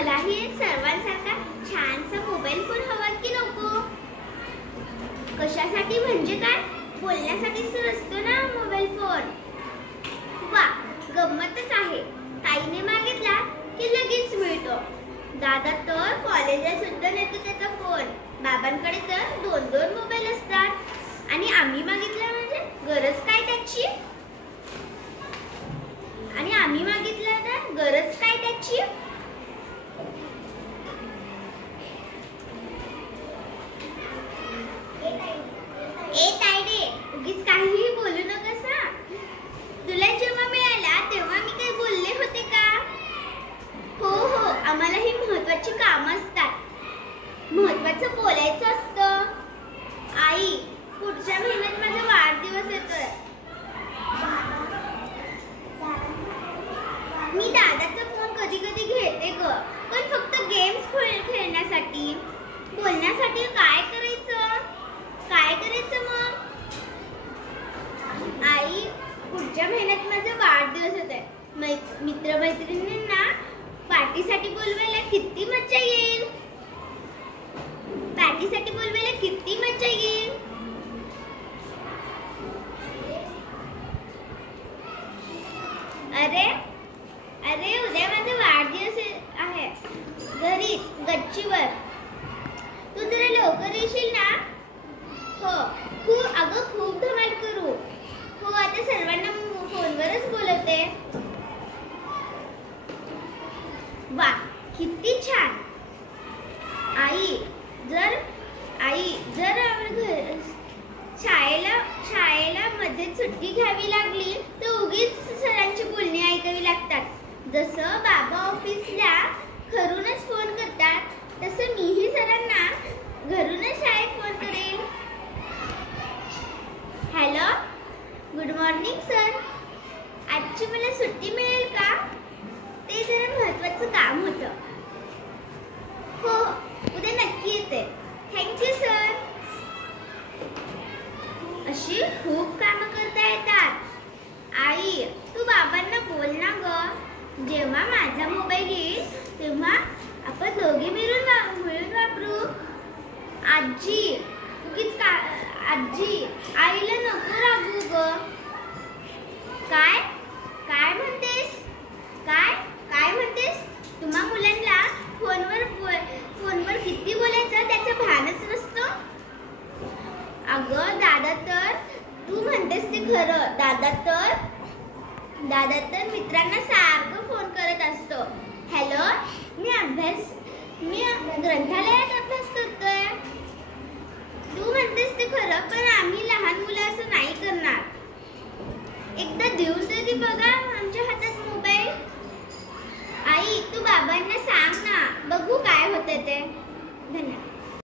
मलाही एक सर्वांसारखा छानसा मोबाईल फोन हवा की नको? कशासाठी म्हणजे काय? बोलण्यासाठीच तर असतो ना मोबाईल फोन. वा, गंमतच आहे. ताईने मागितला की लगेच मिळतो. दादा तर कॉलेजला सुद्धा नेतो त्याचा फोन. बाबांकडे तर 2-2 मोबाईल असतात आणि आम्ही मागितला म्हणजे गरज काय त्याची? आणि आम्ही मागितला तर गरज काय त्याची? ए तायडे, उगीच काहीही बोलू नकोस हा. तुला जेव्हा मिळाला तेव्हा मी काही बोलले होते का? हो, आम्हाला ही महत्त्वाची कामं असतात. महत्त्वाचं बोलायचं असतं. आई, पुढच्या महिन्यात माझा वाढदिवस येतोय. मी दादाचा फोन कधी कधी घेते ग, पण फक्त गेम्स खेळण्यासाठी. बोलण्यासाठी काय करायचं? काय करायचं मग? आई, पुढच्या महिन्यात माझा वाढदिवस येतोय. मित्रमैत्रिणींना पार्टीसाठी बोलवायला किती मज्जा येईल. पार्टीसाठी बोलवायला किती मज्जा येईल. अरे उद्या माझा वाढदिवस आहे. घरीच गच्चीवर. तू जरा लवकर येशील ना? हो, खूप धमाल करू. हो, आता सर्वांना फोनवरच बोलवते. वा, किती छान. आई जर शाळेला मध्ये सुट्टी घ्यावी लागली तर उगीच सरांची बोलणी ऐकावी लागतात. जसं बाबा ऑफिसला घरूनच फोन करतात, तसं मीही सरांना घरूनच शाळेत फोन करेल. Hello, good morning sir. आजची मला सुट्टी मिळेल का? ते जरा महत्त्वाचं काम होतं. हो, उद्या नक्की येते. Thank you sir. अशी खूप कामं करता येतात. आई, तू बाबांना बोल ना ग. जेव्हा माझा मोबाईल येईल तेव्हा आपण दोघे मिळून वापरू. आजी, आईला नको रागवू ग. काय म्हणतेस? काय म्हणतेस? तुम्हा मुलांना फोनवर किती बोलायचं त्याचं भानच नसतं. अगं दादा, तर तू म्हणतेस ते खरं. दादा तर मित्रांना सारखं फोन करत असतो. हॅलो, मी ग्रंथालयात अभ्यास करतोय. तू म्हणतेस ते खरं, पण आम्ही लहान मुलं असं